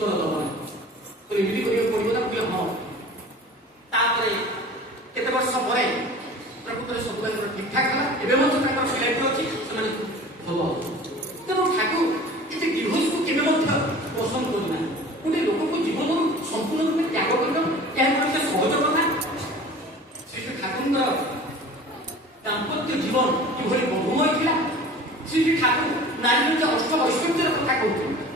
उत्तर दबना तो एमती करिया पड़िबो ना कि हां तापरे केते वर्ष परे प्रकृति सब ठीक ठाक है एबे मत ताकर सिलेक्ट अछि से माने भलो तेणु ठाकुर ये डिभोर्स को केबे मत पसंद करना गोटे लोक को जीवन संपूर्ण रूप त्याग कर क्या सहज कथा श्री श्री ठाकुर दाम्पत्य जीवन किभली मधुमय थिला श्री श्री ठाकुर नारी अष्ट ऐश्वर्यर कथा कहते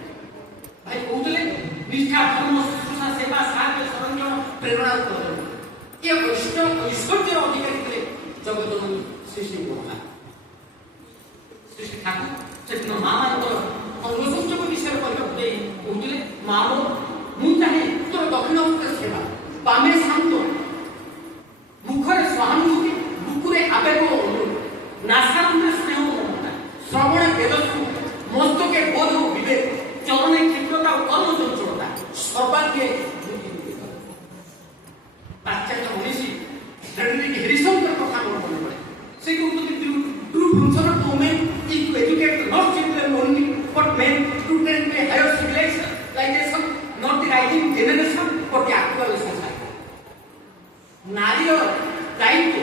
भाई कहते निष्ठा धर्म शुश्रूषा सेवा साध्य सरंजन प्रेरणा ये ऐश्वर्यर अधिकारी थे जगत श्री श्री ब्रह्मा श्री श्री ठाकुर से माँ मान अंगसंचक विषय कहते कहते माँ मु चाहे तोर दक्षिण हस्ते सेवा बामे शांत मुखरे सहानुभूति बुकुरे आवेग नासारंभे स्नेह ममता श्रवणे वेदस्व मस्तके बोध विवेक चरणे क्षिप्रता और कर्म चंचलता सर्वांगे पाश्चात्य मनीषी फ्रेडरिक हैरिसन कथा मन पड़े से कहते true function of women is to educate not children only but men to train to higher civilization not the rising generation but the actual society नारी दायित्व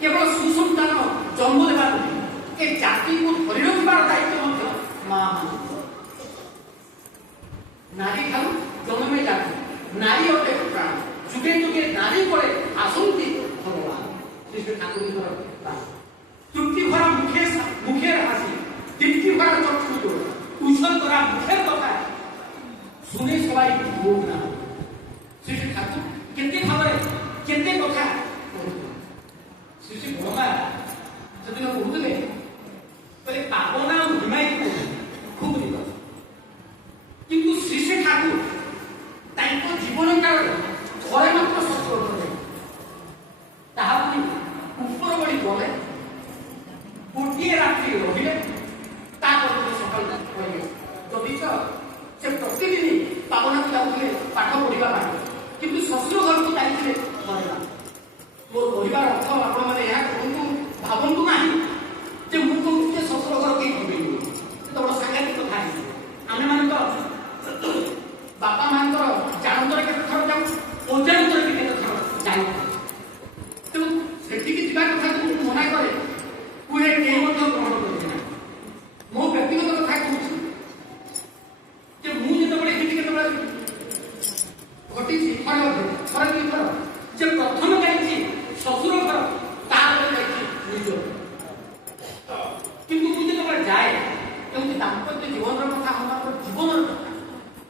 केवल सुसंतान जन्म देवा ए जाति को धरी रखिबार दायित्व माँ नारी ठार जन्म में जाति नारी अटे प्राण जुगे जुगे नारी पड़े आसंती भगवान श्री श्री ठाकुर तृप्ति भरा मुखे मुखे हासी तृप्ति भरा चक्षु कुशल द्वारा मुखे कथा सुने सबाई भोग ना श्री श्री ठाकुर केते भाव केते कथा श्री श्री ब्रह्मा से दिन कहते बोले पावना हिमायत खूब दिवस किंतु श्री श्री ठाकुर जीवन काल थोड़े मात्र सत्य करे ताहापुनी ऊपर बड़ी गले गोटे रात्रि रहिले सकाल कहले जदि से प्रतिदिन पावना को जाऊे पाठ पढ़ा किंतु शशुर घर को जाइए मोर कहबार अर्थ आपण मैंने भावतु ना जे मुझे कहूँ शशुर घर कहीं भूल तो बड़ा सांघातिक कथा आम मान बापा मान जानवर के थर जाऊँ अजाणतर भी केते थर जाऊ तेणु सेठिकी जा कथा मना करे पुणे कहीं ग्रहण कर मो व्यक्तिगत कथा कहूँ जे मुझे घटी थर दुई थर जे प्रथम जाइए शशुर घर तापर निज किंतु मुझे जाए दाम्पत्य जीवन कथा हमारे जीवन कथा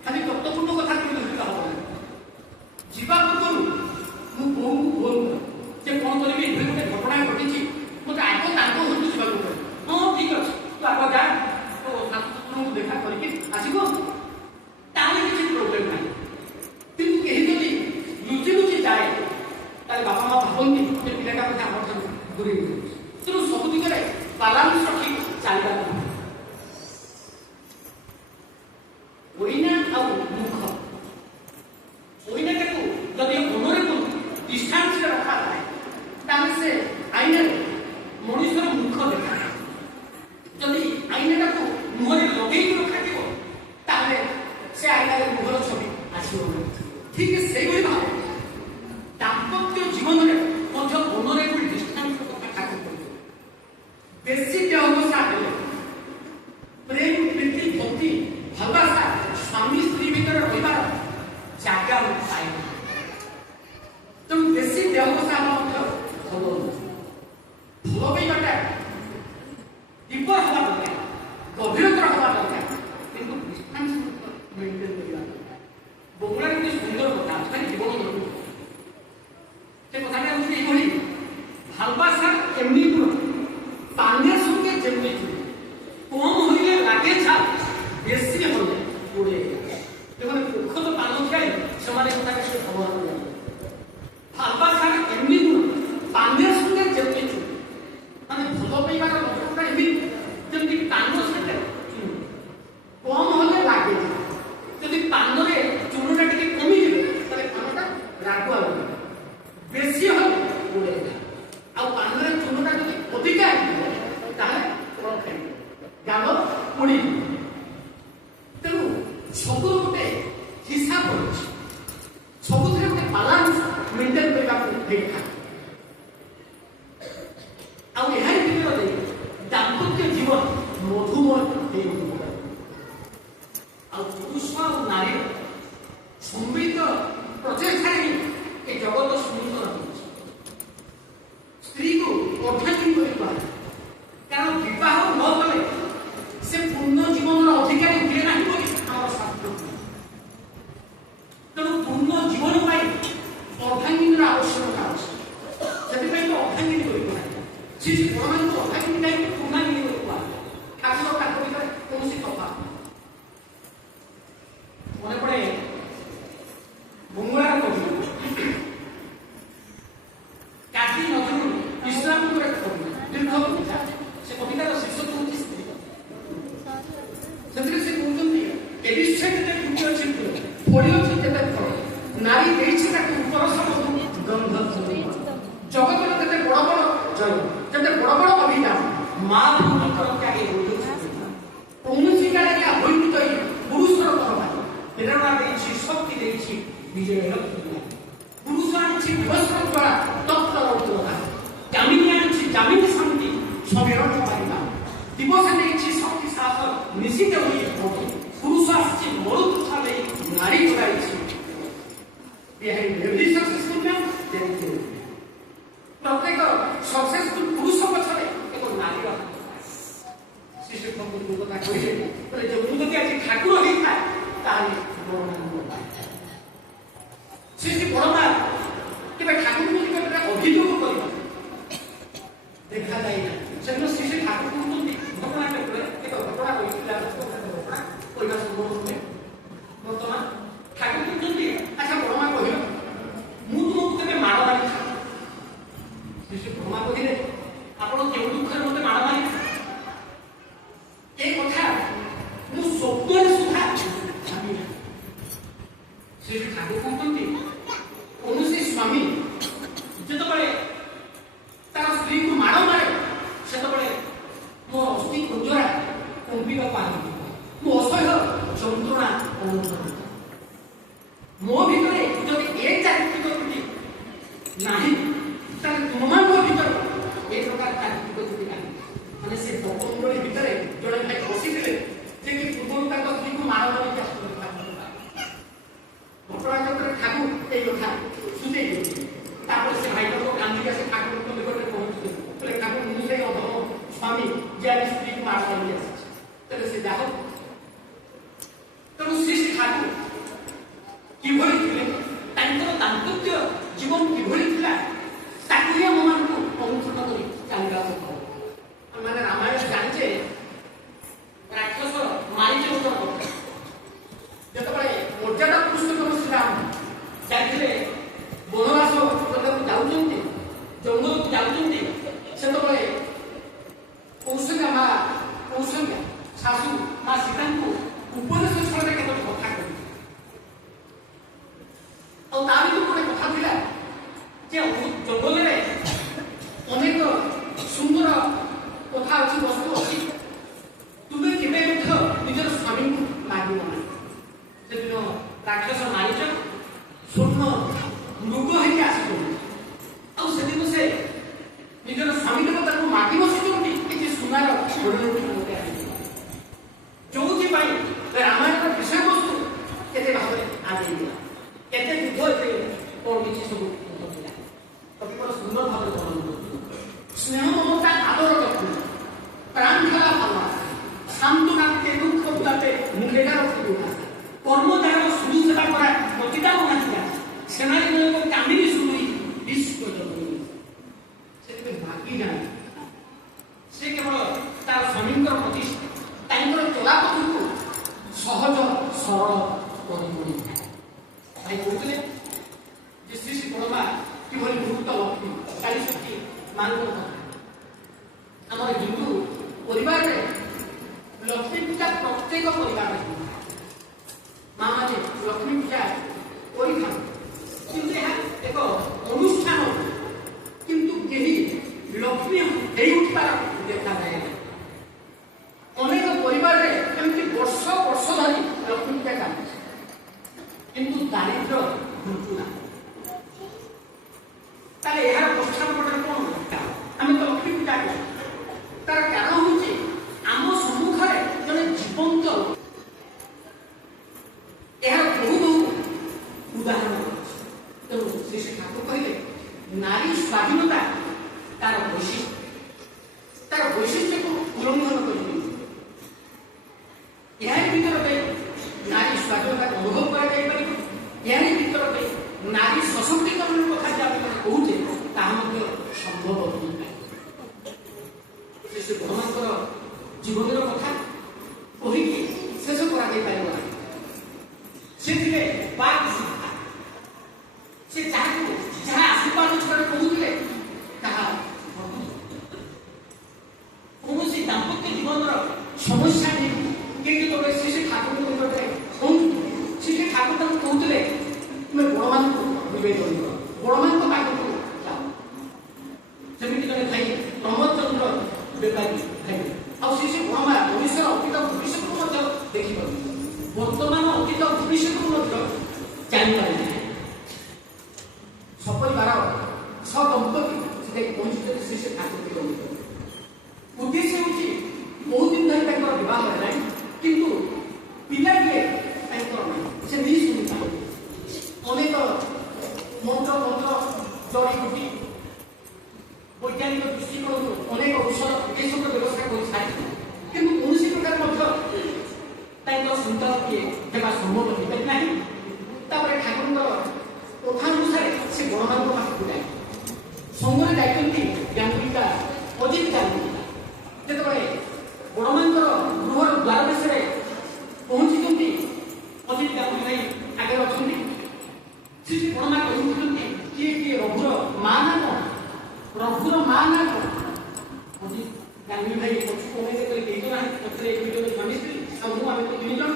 खाली तत्वपूर्ण कथा हम जीवा पूर्व मुझे को फोन से कौन करी गोटे घटना घटी मत आग घर को जावाक पड़े हाँ ठीक अच्छे तू आग जा तो शाशुर देखा करके आसो किसी प्रोब्लेम ना कि जदि लुचि लुचि जाए बापा माँ भावती पिलाटा आम दूरे तेणु सब दिगरे बालांस रखी चलता डिस्टेंस रखा जाए से आईना मनुष्य मुख देखा जदि आईना को मुहर लगे रखा से आईना मुहर छवि आसो ठीक से भाव दाम्पत्य जीवन में ऑनरेबल डिस्टेंस कथा ठाकुर बेसी व्यवस्था प्रेम प्रीति भक्ति भलवासा स्वामी स्त्री भीतर रही जगह पाए तेणु बेसी व्यवस्था भल फूल पाइबाटा दीप हवा दरकार गभीरतर हवा दरकार किंतु डिस्टेंस मेंटेन करवा बहुड़ा गोटे सुंदर कथा खाली जीवन दरकार से कथा ये भालवासा एमनी पाने संगे जमी कम होइले लागे छा बेसी होले उड़े देखो पोखर पान खाई से कथा के खबर भालवासा एमनी पाने संगे जमी माने भल पाइबार लक्षणटा एमती जमी पान संगे कम होले लागे जदि पान चूनटा टी कमी जाए पानटा रागुआ लगे बेसी होले उड़े पान चूनटा जब अधिका गाल पड़ी तेणु सब गोटे ସରସ ଗନ୍ଧ ଜଗତର ଯେତେ ବଡ଼ ବଡ଼ ଜୟ ଯେତେ ବଡ଼ ବଡ଼ ଅଭିଯାନ ମା ଭୂମିଙ୍କର ତ୍ୟାଗେ କୌଣସି କାଳେ ହୋଇତ ପୁରୁଷର ତରବାରୀ ପ୍ରେରଣା ଦେଇଛି ଶକ୍ତି ଦେଇଛି ବିଜୟ ପୁରୁଷ ଆଣିଛି ବ୍ୟବସ୍ଥା ଦ୍ୱାରା ତତ୍ପର ଉତ୍ତରତା ଜାମିନ ଆଣିଛି ଜାମିନ ଶାନ୍ତି ସମୀରଣ କରିବା ଦିବସ ନେଇଛି ଶକ୍ତି ସାହସ ନିଶ୍ଚିତ ହୋଇ ପୁରୁଷ ଆସିଛି ମୂଳ ତୃଷା ଦେଇ ନାରୀ ଯୋଗାଇଛି ପ୍ରତ୍ୟେକ ସକ୍ସେସଫୁଲ ପୁରୁଷ ପଛରେ ଏକ ନାରୀର ଶିଶୁ କଥା କହିଲେ ଯେଉଁ ଯଦି ଆଜି ଠାକୁର ହେଇଥାଏ ତାହେଲେ ସୃଷ୍ଟି ବଡ଼ମା କେବେ ଠାକୁରଙ୍କୁ କେବେ ଅଭିଯୋଗ କରିବା ଦେଖାଯାଏ ନା ସେଦିନ ଶ୍ରୀ ଠାକୁର କହୁଛନ୍ତି ଘଟଣା କ୍ଷେତ୍ରରେ ଏକ ଘଟଣା କହିଥିଲା ଘଟଣା କହିବା ସମ୍ଭବ ନୁହେଁ ବର୍ତ୍ତମାନ ଠାକୁର କହୁଛନ୍ତି ଆଚ୍ଛା ବଡ଼ମା କହିଲ ମୁଁ ତୁମକୁ କେବେ ମାଡ଼ ମାରିଛି ଶ୍ରୀ ବଡ଼ମା କହିଲେ ଆପଣ କେଉଁ ଦୁଃଖରେ ମୋତେ ମାଡ଼ ମାରିଛି ଏ କଥା ମୁଁ ସ୍ୱପ୍ନରେ ସୁଦ୍ଧା ଭାବିନି ଶ୍ରୀ ଠାକୁର କହୁଛନ୍ତି କୌଣସି ସ୍ୱାମୀ ଯେତେବେଳେ ତାର ସ୍ତ୍ରୀକୁ ମାଡ଼ ମାରେ ସେତେବେଳେ ମୋ ଅସ୍ଥି ଖୋଜରା କମ୍ପିବାକୁ ଆରମ୍ଭ ମୁଁ ଅସହ୍ୟ ଯନ୍ତ୍ରଣା ଅନୁଭବ ମୋ ଭିତରେ ଯଦି ଏ ଚାରିତ୍ରିକ ତ୍ରୁଟି ନାହିଁ ତାହେଲେ ତୁମମାନଙ୍କ ଭିତରେ ଏ ପ୍ରକାର ଚାରିତ୍ରିକ ତ୍ରୁଟି ନାହିଁ ମାନେ ସେ ପକମଣ୍ଡଳୀ ଭିତରେ ଜଣେ ଭାଇ ବସିଥିଲେ ଯେ କି ପୂର୍ବରୁ ତାଙ୍କ ସ୍ତ୍ରୀକୁ ମାଡ଼ ମାରିକି ଆସୁଥିଲେ ଘଟଣା କ୍ଷେତ୍ରରେ ଠାକୁର ଏଇ କଥା ସୁଝେଇ ଦେଉଥିଲେ ତାପରେ ସେ ଭାଇଙ୍କ ଗାନ୍ଧୀକି ଆସି ଠାକୁରଙ୍କ ନିକଟରେ ପହଞ୍ଚୁଥିଲେ କହିଲେ ଠାକୁର ମୁଁ ସେଇ ଅଧମ ସ୍ୱାମୀ ଯେ ଆଜି ସ୍ତ୍ରୀକୁ ମାଡ଼ ମାରିକି ଆସିଛି ତେବେ ସେ ଯାହା ତେଣୁ ଶ୍ରୀ ଠାକୁର କିଭଳି ଥିଲେ ତାଙ୍କର ଦାମ୍ପତ୍ୟ ଜୀବନ କିଭଳି ଥିଲା ତାକୁ ହିଁ ଆମମାନଙ୍କୁ ଅନୁସରଣ କରି ଚାଲିବା ଆମେ ରାମାୟଣ ଜାଣିଛେ ରାକ୍ଷସ ମାରିଚଙ୍କର କଥା ଯେତେବେଳେ ମର୍ଯ୍ୟାଦା ପୁରୁଷୋତ୍ତମ ଶ୍ରୀରାମ ଯାଇଥିଲେ ବନବାସ କରିବାକୁ ଯାଉଛନ୍ତି ଜଙ୍ଗଲକୁ ଯାଉଛନ୍ତି ସେତେବେଳେ କୌଶଲ୍ୟା ମା କୌଶଲ୍ୟା ଶାଶୁ ମା ସୀତାଙ୍କୁ ଉପଦେଶ ସ୍ଥଳରେ କେତୋଟି କଥା କହିଲେ ଆଉ ତା ଭିତରୁ ଗୋଟେ କଥା ଥିଲା ଯେ ଜଙ୍ଗଲରେ ଅନେକ ସୁନ୍ଦର କଥା ଅଛି ବସ୍ତୁ ଅଛି ତୁମେ କେବେ ମଧ୍ୟ ନିଜର ସ୍ୱାମୀଙ୍କୁ ମାରିବ ନାହିଁ ସେଦିନ ରାକ୍ଷସ ମାରିଛ ସ୍ୱର୍ଣ୍ଣ ମୃଗ ହେଇକି ଆସିଛନ୍ତି ଆଉ ସେଦିନ ସେ ନିଜର ସ୍ୱାମୀ ଦେବତାକୁ ମାଗି ବସିଛନ୍ତି କିଛି ସୁନାର ଯୋଉଥିପାଇଁ ରାମାୟଣର ବିଷୟବସ୍ତୁ କେତେ ଭାବରେ ଆଗେଇଥିଲା କେତେ ଯୁଦ୍ଧ ଏତେ କଣ କିଛି ସବୁ ଥିଲା କବିଙ୍କର ସୁନ୍ଦର ଭାବରେ ବର୍ଣ୍ଣନ କରୁଥିଲେ ସ୍ନେହ ମମତା ଆଦର ରଖୁ ପ୍ରାଣ ଖେଳା ଭଲ ସାନ୍ତନା ଦୁଃଖ ବୁଲାতে মুখেটা রক্তি উঠা কর্ম যারা শুরু সেটা করা প্রতিটা মনাচিকা সেনাই মূলক কামিনী শুরুই বিশ্ব জগৎ সেটাকে বাকি জানে সে কেবল তার স্বামীঙ্কর প্রতিষ্ঠা তাইঙ্কর চলাপথକୁ সহজ সরল করে তাই কହୁଥିଲେ যে শ্রী শ্রী বড়মা কিভଳି গুরুত্ব লক্ষ্ମୀ କାଳୀ ଶକ୍ତି ମାନଙ୍କର କଥା ଆମର ହିନ୍ଦୁ ପରିବାରରେ ଲକ୍ଷ୍ମୀ ପୂଜା ପ୍ରତ୍ୟେକ ପରିବାରରେ ମା ମାନେ ଲକ୍ଷ୍ମୀ ପୂଜା କରିଥାନ୍ତି କିନ୍ତୁ ଏହା ଏକ ଅନୁଷ୍ଠାନ କିନ୍ତୁ କେହି ଲକ୍ଷ୍ମୀ ହେଇ ଉଠିବାର ଦେଖାଯାଏ ଅନେକ ପରିବାରରେ ଏମିତି ବର୍ଷ ବର୍ଷ ଧରି ଲକ୍ଷ୍ମୀ ପୂଜା ଚାଲିଛି କିନ୍ତୁ ଦାରିଦ୍ର୍ୟ ଘୁଞ୍ଚୁନା ତାହେଲେ ଏହାର ପଶ୍ଚାତପଟରେ କଣ ଆମେ ତ ଲକ୍ଷ୍ମୀ ପୂଜା କରୁ ତାର କାରଣ ହଉଛି ଆମ ସମ୍ମୁଖରେ ଜଣେ ଜୀବନ୍ତ ଏହାର ବହୁ ବହୁ ଉଦାହରଣ ଅଛି ତେଣୁ ଶ୍ରୀ ଶ୍ରୀ ଠାକୁର କହିଲେ ନାରୀ ସ୍ୱାଧୀନତା ତାର ବୈଶିଷ୍ଟ୍ୟକୁ ଉଲ୍ଲଂଘନ କରିବେ ଏହାରି ଭିତର ପାଇଁ ନାରୀ ସ୍ୱାଧୀନତାକୁ ଅନୁଭବ କରାଯାଇପାରିବ ଏହାରି ଭିତର ପାଇଁ ନାରୀ ସଶକ୍ତିକରଣ କଥା ଯେ ଆମେ କହୁଛେ ତାହା ମଧ୍ୟ ସମ୍ଭବ ହୋଇଥାଏ ଶ୍ରୀ ଭଗବାନଙ୍କର ଜୀବନର କଥା କହିକି ଶେଷ କରାଯାଇପାରିବ ନାହିଁ ସେ ଥିଲେ ବାକ୍ ସିଦ୍ଧା ସେ ଯାହା ଆଶୀର୍ବାଦ ଛଡ଼ା କହୁଥିଲେ ତାହା କୌଣସି ଦାମ୍ପତ୍ୟ ଜୀବନର ସମସ୍ୟା ନେଇ କିନ୍ତୁ ତବେ ଶ୍ରୀ ଶ୍ରୀ ଠାକୁରଙ୍କ ନିକଟରେ କହୁଥିଲେ ଶ୍ରୀ ଶ୍ରୀ ଠାକୁର ତାଙ୍କୁ କହୁଥିଲେ ତୁମେ ବଡ଼ମାନଙ୍କୁ ନିବେଦନ କର ବଡ଼ମାନଙ୍କ ପାଖକୁ ଯାଅ। ସେମିତି ଜଣେ ଭାଇ ପ୍ରମୋଦ ଚନ୍ଦ୍ର ବେପାରୀ ଭାଇ ଆଉ ସେ ବଡ଼ମା ଓଡ଼ିଶାର ଅତୀତ ଭବିଷ୍ୟତକୁ ମଧ୍ୟ ଦେଖିପାରୁଛନ୍ତି ବର୍ତ୍ତମାନ ଅତୀତ ଭବିଷ୍ୟତକୁ ମଧ୍ୟ ଜାଣିପାରିଲେ ସପରିବାର ସଦମ୍ପତି ସେଠି ପହଞ୍ଚୁଛନ୍ତି ଶ୍ରୀ ଠାକୁରଙ୍କ ମନ୍ଦିର। ଉଦ୍ଦେଶ୍ୟ ହେଉଛି ବହୁତ ଦିନ ଧରି ତାଙ୍କର ବିବାହ ହେଲାଣି କିନ୍ତୁ ପିଲାଟିଏ ତାଙ୍କର ନାହିଁ ସେ ନେଇ ଶୁଣିଥାନ୍ତି ଅନେକ ମନ୍ତ୍ର ମନ୍ତ୍ର ଜଡ଼ିବୁଟି ବୈଜ୍ଞାନିକ ଦୃଷ୍ଟିକୋଣରୁ ଅନେକ ଔଷଧ ଏସବୁର ବ୍ୟବସ୍ଥା କରିସାରିଛନ୍ତି କିନ୍ତୁ କୌଣସି ପ୍ରକାର ମଧ୍ୟ ତାଙ୍କର ସନ୍ତାନଟିଏ ହେବା ସମ୍ଭବ ହୋଇପାରି ନାହିଁ। ତାପରେ ଠାକୁରଙ୍କର କଥା ଅନୁସାରେ ସେ ବଡ଼ମାନଙ୍କ ପାଖକୁ ଯାଏ ସଙ୍ଗରେ ଯାଇଛନ୍ତି ଗାଙ୍ଗୁଲିକା ଅଜିତ ଗାଙ୍ଗୁଲିକା ଯେତେବେଳେ ବଡ଼ମାନଙ୍କର ଗୃହର ଦ୍ୱାର ଦେଶରେ ପହଞ୍ଚିଛନ୍ତି ଅଜିତ ଗାଙ୍ଗୁଲି ଭାଇ ଆଗରେ ଅଛନ୍ତି ସେ ବଡ଼ମା କହୁଛନ୍ତି କିଏ କିଏ ରଘୁର ମା ନା କଣ ରଘୁର ମା ନା କଣ ଅଜିତ ଗାଙ୍ଗୁଲି ଭାଇ ପଛକୁ ଅନେକ କରି କେହି ନାହାନ୍ତି ପଛରେ ଦୁଇ ଜଣ ସ୍ୱାମୀ ସ୍ତ୍ରୀ ଆଉ ମୁଁ ଆମେ ତ 3 ଜଣ।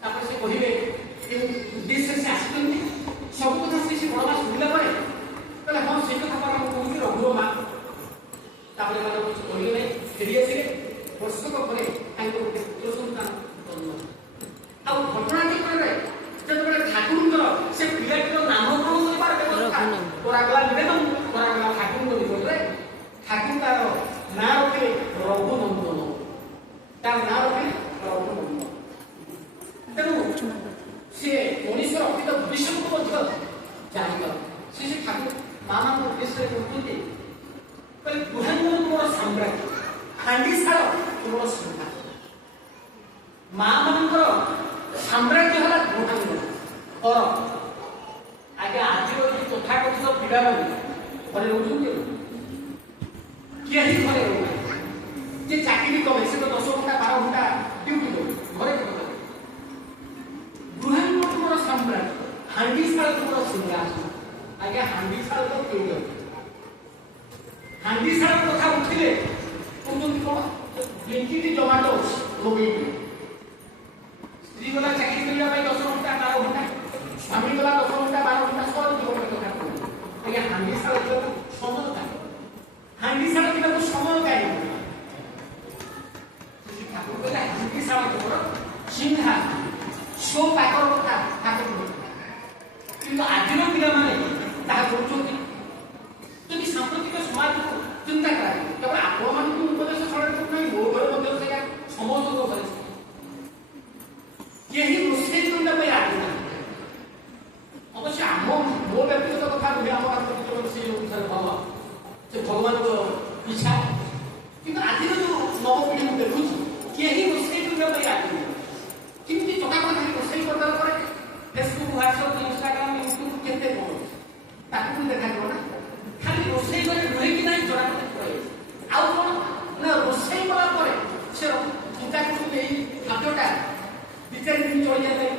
ତାପରେ ସେ କହିବେ ଏ ଉଦ୍ଦେଶ୍ୟରେ ସେ ଆସିଛନ୍ତି ସବୁ କଥା ସେ ବଡ଼ମା ଶୁଣିଲା ପରେ କହିଲେ ହଁ ସେଇ କଥା ପରା ମୁଁ କହୁଛି ରଘୁର ମା। ତାପରେ ମାନେ କିଛି କହିଲେ ନାହିଁ ଫେରି ଆସିଲେ ବର୍ଷକ ପରେ ତାଙ୍କର ଗୋଟେ ପୁତ୍ର ସନ୍ତାନ ଜନ୍ମ ଆଉ ଘଟଣା ଚକ୍ରରେ ଯେତେବେଳେ ଠାକୁରଙ୍କର ସେ ପିଲାଟିର ନାମକରଣ କରିବାର ବ୍ୟବସ୍ଥା କରାଗଲା ନିବେଦନ କରାଗଲା ଠାକୁରଙ୍କ ନିକଟରେ ଠାକୁର ତାର ନାଁ ରଖିଲେ ରଘୁନନ୍ଦନ ତାର ନାଁ ରଖିଲେ ରଘୁନନ୍ଦନ। ତେଣୁ ସେ ମଣିଷର ଅତୀତ ଭବିଷ୍ୟତକୁ ମଧ୍ୟ ଜାଣିପାର ସେ ଠାକୁର ମା ମାନଙ୍କ ଉଦ୍ଦେଶ୍ୟରେ କହୁଛନ୍ତି କହିଲେ ଗୃହାଙ୍ଗନ ତୁମର ସାମ୍ରାଜ୍ୟ ହାଣ୍ଡିଶାଳ ତୁମର ସଂଖ୍ୟା ମା ମାନଙ୍କର ସାମ୍ରାଜ୍ୟ ହେଲା ଗୃହାଙ୍ଗନ ଘର। ଆଜ୍ଞା ଆଜିର ଯୋଉ ତଥାକଥିତ ପିଲାମାନେ ଘରେ ରହୁଛନ୍ତି କେହି ଘରେ ରହୁନାହାନ୍ତି ଯେ ଚାକିରି କରେ ସେ ତ 10 ଘଣ୍ଟା 12 ଘଣ୍ଟା ଡ୍ୟୁଟି କରୁଛି ଘରେ ଗୃହାଙ୍ଗନ ତୁମର ସାମ୍ରାଜ୍ୟ ହାଣ୍ଡିଶାଳ ତୁମର ସିଂହାସନ। ଆଜ୍ଞା ହାଣ୍ଡିଶାଳ ତ କେଉଁ ହାଣ୍ଡିଶାଳ କଥା ଉଠିଲେ କହୁଛନ୍ତି କଣ ବ୍ଲିଙ୍କିଟ୍ ଜମାଟୋ ମଗେଇବେ ସ୍ତ୍ରୀ ଗଲା ଚାକିରି କରିବା ପାଇଁ 10 ଘଣ୍ଟା 12 ଘଣ୍ଟା ସ୍ୱାମୀ ଗଲା 10 ଘଣ୍ଟା 12 ଘଣ୍ଟା ସବ ଜୀବନ କଥା ଆଜ୍ଞା ହାଣ୍ଡିଶାଳ ଯିବାକୁ ସମୟ କାହିଁ ହାଣ୍ଡିଶାଳ ଯିବାକୁ ସମୟ କାହିଁ ଠାକୁର କହିଲେ ହାଣ୍ଡିଶାଳ କେବଳ ସିଂହାସନ ସୋ ପାଖର କଥା ଠାକୁର କିନ୍ତୁ ଆଜିର ପିଲାମାନେ ତାହା କରୁଛନ୍ତି। ଯଦି ସାମ୍ପ୍ରତିକ ସମାଜକୁ ଚିନ୍ତା କରାଯାଏ କେବଳ ଆପଣମାନଙ୍କୁ ଉପଦେଶ ଛଡ଼ା କରୁନାହିଁ ମୋ ଘରେ ମଧ୍ୟ ସେଇଟା ସମସ୍ତଙ୍କ ଘରେ କେହି ରୋଷେଇ କରିବା ପାଇଁ ଆଗୁ ନାହିଁ। ଅବଶ୍ୟ ମୋ ବ୍ୟକ୍ତିଗତ କଥା ନୁହେଁ ଆମ ରୋଷେଇ ଅନୁସାରେ ଭଲ ସେ ଭଗବାନଙ୍କ ଇଚ୍ଛା କିନ୍ତୁ ଆଜିର ଯୋଉ ନବପିଢ଼ି ମୁଁ ଦେଖୁଛି କେହି ରୋଷେଇ କରିବା ପାଇଁ ଆଗୁ ନାହିଁ। କେମିତି ଚଟାପଟ ଖାଲି ରୋଷେଇ କରିଦେଲା ପରେ ଫେସବୁକ୍ ହ୍ୱାଟ୍ସଆପ୍ ଇନଷ୍ଟାଗ୍ରାମ ୟୁଟ୍ୟୁବ କେତେ କଣ ତାକୁ ଦେଖାଯିବ ନା ଖାଲି ରୋଷେଇ କରି ରହିକି ନାହିଁ ଜଣାପଡ଼ି ପଳେଇ ଆଉ କଣ ନା ରୋଷେଇ କଲା ପରେ ସେ ଚିନ୍ତା କରୁଛନ୍ତି ଏଇ ଖାଦ୍ୟଟା 2-4 ଦିନ ଚଳିଯିବା ପାଇଁ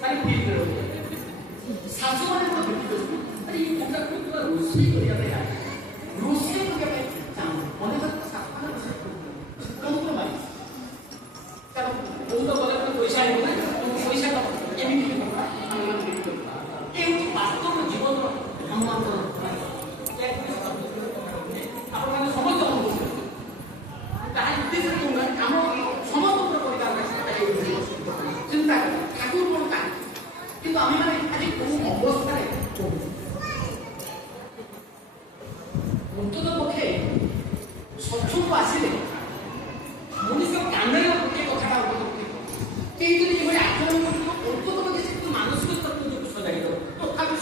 ମାନେ ଫ୍ରିଜରେ ରହୁଛି ଶାଶୁମାନେ ମଧ୍ୟ ଦେଖୁଛନ୍ତି ଆରେ ଏଇ ଚିନ୍ତାକୁ ରୋଷେଇ କରିବା ପାଇଁ ରୋଷେଇ କରିବା ପାଇଁ ଚାହୁଁ ଅନେକ ଶାଶୁମାନେ ରୋଷେଇ କରୁଛନ୍ତି ମାରି କାରଣ ବହୁତ ଗଲେ ପଇସା ଆଣିବ ନା ପଇସା ଏମିତି ହେଉଛି ବାସ୍ତବ ଜୀବନର ଆମମାନଙ୍କର ଆପଣମାନେ ସମସ୍ତେ ଅନୁଭବ ତାହା ଉଦ୍ଦେଶ୍ୟ କହୁନାହାନ୍ତି ଆମ ସମସ୍ତଙ୍କର ପରିବାର ଚିନ୍ତା ଠାକୁର କଣ କାହିଁ କିନ୍ତୁ ଆମେମାନେ ଆଜି କୋଉ ଅବସ୍ଥାରେ ଅନ୍ତତ ପକ୍ଷେ ସଚ୍ଛକୁ ଆସିଲେ ମଣିଷ କାନରେ ଗୋଟିଏ କଥାଟା କେହି ଯଦି ଏଭଳି ଆଚରଣ କରିବ ଅନ୍ତତ ପକ୍ଷେ ସେ ମାନସିକ ସ୍ତରକୁ ସଜାଡ଼ିବ ତଥାପି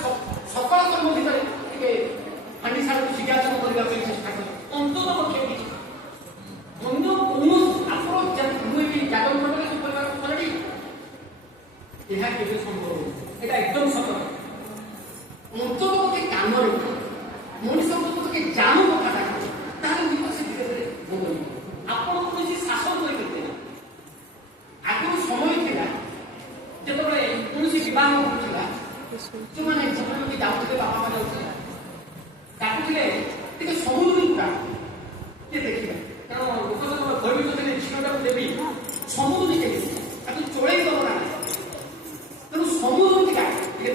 ସକଳ କର୍ମ ଭିତରେ ଟିକେ ହାଣ୍ଡିଶାଳକୁ ସିଂହାସନ କରିବା ପାଇଁ ଚେଷ୍ଟା କରେ ଅନ୍ତତ ପକ୍ଷେ କିଛି ଅନ୍ୟ କୌଣସି ଆପଣ ମୁଁ ଏଠି ଜାଗର ମଣ୍ଡଳରେ ପରିବାର କଲେଣି ଏହା କେବେ ସମ୍ଭବ ଏଇଟା ଏକଦମ ସତ ଅନ୍ତତ ପକ୍ଷେ କାନରେ ମଣିଷ ଅନ୍ତତ ପକ୍ଷେ ଜାଣୁ କଥାଟା ତାହେଲେ ହୁଏତ ସେ ଧୀରେ ଧୀରେ ଭୋଗ ଆପଣ କୌଣସି ଶାସନ କରିପାରିବେ ନା। ଆଗରୁ ସମୟ ଥିଲା ଯେତେବେଳେ କୌଣସି ବିବାହ ହେଉଥିଲା ଯେଉଁମାନେ ଜଣେ ଯାଉଥିଲେ ବାପା ମା ଯାଉଥିଲେ ଡାକୁଥିଲେ ଟିକେ ସମୁଦ୍ରୀ ପୁରା କିଏ ଦେଖିବେ କାରଣ ଲୋକ ଭୟଭୀତ ଥିଲେ ଝିଅଟାକୁ ଦେବି ସମୁଦ୍ରୀ କେମିତି ତାକୁ ଚଳେଇ ଦେବ ନା ତେଣୁ ସମୁଦ୍ରୀ ଟିକେ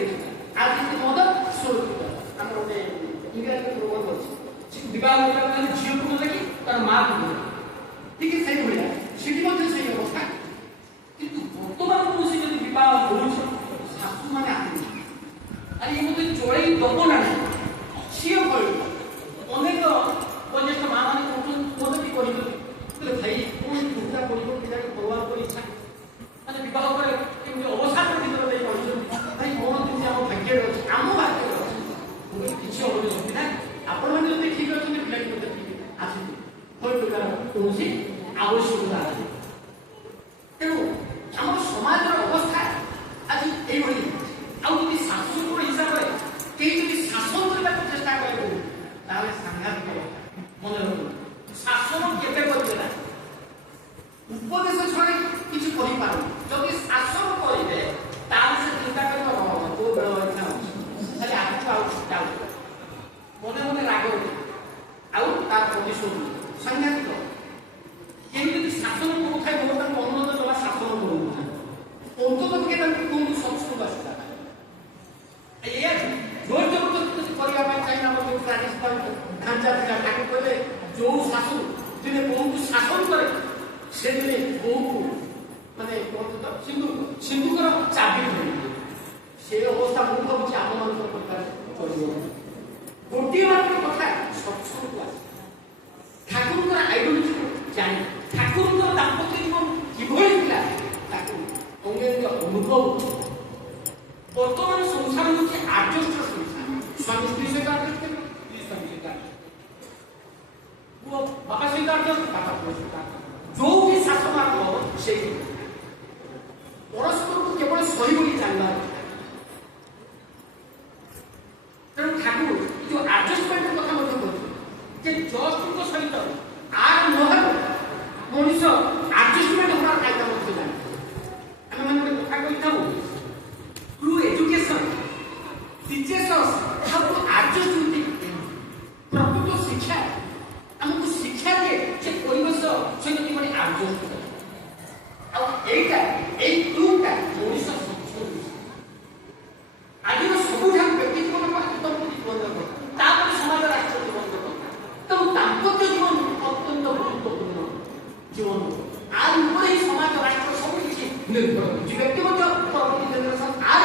କୌଣସି ଆବଶ୍ୟକତା ନାହିଁ। ତେଣୁ ଆମର ସମାଜର ଅବସ୍ଥା ଆଜି ଏଇଭଳି। ଆଉ ଯଦି ଶାଶୁଙ୍କ ହିସାବରେ କେହି ଯଦି ଶାସନ କରିବାକୁ ଚେଷ୍ଟା କରିବ ତାହେଲେ ସାଂଘାତିକ ମନେ ରଖନ୍ତୁ। ଶାସନ କେବେ କରିବେ ନା, ଉପଦେଶ ଛଡ଼ା କିଛି କରିପାରୁନି। ଯଦି ଶାସନ କରିବେ ତାହେଲେ ସେ ଚିନ୍ତା କରିବ କୋଉ ବେଳ ଇଚ୍ଛା ହେଉଛି ଖାଲି ଆଗକୁ ଆଉ ଯାଉଛି, ମନେ ମନେ ରାଗ ଆଉ ତାର ପ୍ରତିଶୋଧ ସାଂଘାତିକ। କେହି ଯଦି ଶାସନ କରୁଥାଏ ବହୁତ ତାଙ୍କୁ ଅନୁରୋଧ ଦେବା ଶାସନ କରୁନଥାଏ, ଅନ୍ତତଃ ଟିକେ ତାଙ୍କୁ କୁହନ୍ତୁ ସତ୍ସଙ୍ଗ ଆସିଲା। ଏଇଆ ଜୋର ଜବରଦସ୍ତି କରିବା ପାଇଁ ଚାହିଁଲା ଆମର ଯେଉଁ ଟ୍ରାଡିସନାଲ ଢାଞ୍ଚା ଥିଲା, ତାକୁ କହିଲେ ଯୋଉ ଶାଶୁ ଦିନେ ବୋହୂକୁ ଶାସନ କରେ ସେ ଦିନେ ବୋହୂକୁ ମାନେ ସିନ୍ଧୁକର ଚାବି ଧରିବେ। ସେ ଅବସ୍ଥା ମୁଁ ଭାବୁଛି ଆମମାନଙ୍କ ପ୍ରକାର କରିବ। ଗୋଟିଏ ମାତ୍ର କଥା ସତ୍ସଙ୍ଗକୁ ଆସେ, ଠାକୁରଙ୍କର ଆଇଡେଣ୍ଟିଟିକୁ ଜାଣି ଠାକୁରଙ୍କର ଦାମ୍ପତ୍ୟ ଜୀବନ କିଭଳି ଥିଲା ତାକୁ ଅଙ୍ଗେ ଅଙ୍ଗେ ଅନୁଭବ। ବର୍ତ୍ତମାନ ସଂସାର ହେଉଛି ଆଡଜଷ୍ଟର ସଂସାର। ସ୍ୱାମୀ ସ୍ତ୍ରୀ ସହିତ ଆଡଜଷ୍ଟ କରିବ, ସ୍ତ୍ରୀ ସ୍ୱାମୀ ସହିତ ଆଡଜଷ୍ଟ କରିବ, ପୁଅ ବାପା ସହିତ ଆଡଜଷ୍ଟ, ବାପା ପୁଅ ସହିତ ଆଡଜଷ୍ଟ। ଯୋଉଠି ଶାସନ ଆରମ୍ଭ ହବ ସେଇଠି ପରସ୍ପରକୁ କେବଳ ସହି ବୋଲି ଚାଲିବା। ତେଣୁ ଠାକୁର ଯୋଉ ଆଡଜଷ୍ଟମେଣ୍ଟ କଥା ମଧ୍ୟ କହୁଛନ୍ତି ଯେ ଜଷ୍ଟଙ୍କ ସହିତ ଆର ନହେବ ମଣିଷ ଆଡଜଷ୍ଟମେଣ୍ଟ ହବାର କାଇଦା ମଧ୍ୟ ଜାଣେ। ଆମେ ମାନେ ଗୋଟେ କଥା କହିଥାଉ, true education teaches us how to adjust with it. ପ୍ରକୃତ ଶିକ୍ଷା ଆମକୁ ଶିକ୍ଷା ଦିଏ ଯେ ପରିବେଶ ସହିତ କିଭଳି ଆଡଜଷ୍ଟ କରେ। ଆଉ ଏଇଟା ଏଇ ଟ୍ରୁଟା ମଣିଷ ଆଜିର ସବୁଠାରୁ ବ୍ୟକ୍ତି ଜୀବନ ଅତ୍ୟନ୍ତ ଜୀବନର କଥା, ତାପରେ ସମାଜ ରାଷ୍ଟ୍ର ଜୀବନର କଥା। ତେଣୁ ଦାମ୍ପତ୍ୟ ଜୀବନ ଅତ୍ୟନ୍ତ ଗୁରୁତ୍ୱପୂର୍ଣ୍ଣ ଜୀବନ। ଆର ଉପରେ ହିଁ ସମାଜ ରାଷ୍ଟ୍ର ସବୁ କିଛି ନିର୍ଭର କରୁଛି। ବ୍ୟକ୍ତି ମଧ୍ୟ ପରବର୍ତ୍ତୀ ଜେନେରେସନ ଆର